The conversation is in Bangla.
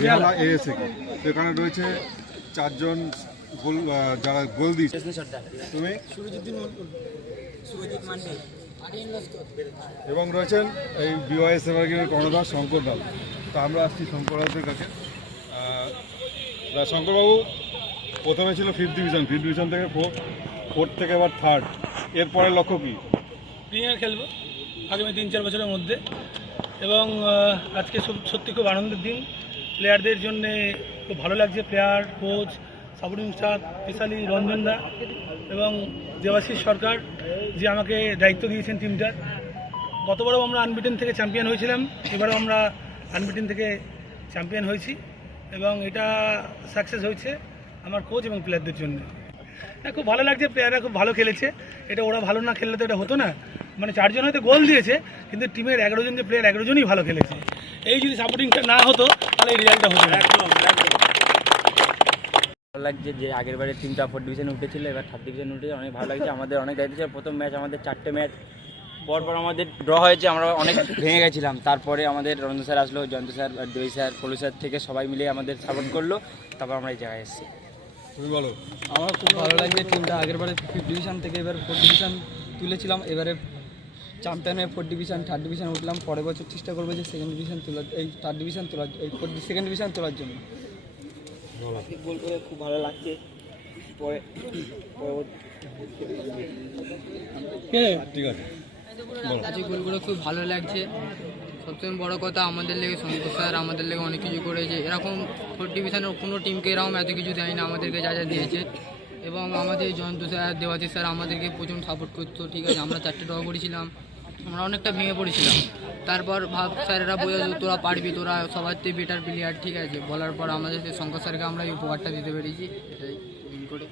বেহালা এএসএ এখানে রয়েছে চারজন গোল যারা গোল দিচ্ছে। তুমি? এবং রয়েছেন এই বিওয়াইএস এভারগ্রিনের কর্ণধার শঙ্কর দাস। তো আমরা আসছি শঙ্কর দাসের কাছে শঙ্করবাবু, প্রথমে ছিল ফিফথ ডিভিশন ফিফথ ডিভিশন থেকে ফোর্থ থেকে এবার থার্ড এরপরের লক্ষ্য কী? প্রিমিয়ার খেলব। আগামী তিন, চার বছরের মধ্যে। এবং আজকে সত্যি খুব আনন্দের দিন। প্লেয়ারদের জন্যে খুব ভালো লাগছে player, coach supporting staff specially রঞ্জনদা এবং দেবাশিস সরকার, যে আমাকে দায়িত্ব দিয়েছেন টিমটার গতবারও আমরা আনবিটেন থেকে চ্যাম্পিয়ন হয়েছিলাম, এবারও আমরা আনবিটেন থেকে চ্যাম্পিয়ন হয়েছি এবং এটা সাকসেস হয়েছে আমার কোচ এবং প্লেয়ারদের জন্য। খুব ভালো লাগছে, প্লেয়াররা খুব ভালো খেলেছে। এটা ওরা ভালো না খেললে তো এটা হতো না। মানে চারজন হয়তো গোল দিয়েছে কিন্তু টিমের এগারো জন যে প্লেয়ার এগারো জনই ভালো খেলেছে। এই যদি সাপোর্টিংটা না হতো তাহলে এই রেজাল্টটা হতো না। ভালো লাগছে যে আগের বারে টিমটা ফোর ডিভিশন উঠেছিল এবার থার্ড ডিভিশন উঠেছে অনেক ভালো লাগছে। আমাদের অনেক দায়িত্ব ছিল। প্রথম ম্যাচ আমাদের চারটে ম্যাচ পরপর আমাদের ড্র হয়েছে আমরা অনেক ভেঙে গেছিলাম। তারপরে আমাদের রঞ্জন স্যার আসলো জয়ন্ত স্যার আর দেবী স্যার পলু স্যার থেকে সবাই মিলে আমাদের সাপোর্ট করল। তারপর আমরা এই জায়গায় এসেছি। তুমি বলো। আমার খুব ভালো লাগছে টিমটা আগের বারে ফিফথ ডিভিশন থেকে এবার ফোর্থ ডিভিশন তুলেছিলাম। এবারে চ্যাম্পিয়ন হয়ে ফোর্থ ডিভিশন থার্ড ডিভিশন উঠলাম। পরের বছর চেষ্টা করব যে সেকেন্ড ডিভিশন তোলার এই থার্ড ডিভিশন তোলার এই সেকেন্ড ডিভিশন তোলার জন্য। গোল করে খুব ভালো লাগছে। পরে ঠিক আছে। আজকে গোলগুলো খুব ভালো লাগছে। সবচেয়ে বড় কথা আমাদের লেগে শঙ্কর স্যার আমাদের লেগে অনেক কিছু করেছে। এরকম ফোর্থ ডিভিশনের কোনো টিমকে এরকম এত কিছু দেয়নি আমাদেরকে যা যা দিয়েছে। এবং আমাদের জয়ন্ত স্যার দেবাশিস স্যার আমাদেরকে প্রচুর সাপোর্ট করতো। ঠিক আছে আমরা চারটে ড্র করেছিলাম। আমরা অনেকটা ভেঙে পড়েছিলাম। তারপর ভাব, স্যারেরা বোঝাতো তোরা পারবি, তোরা সবার থেকে বেটার প্লেয়ার ঠিক আছে। বলার পর আমাদের সেই শঙ্কর স্যারকে আমরা এই উপকারটা দিতে পেরেছি, এটাই করে।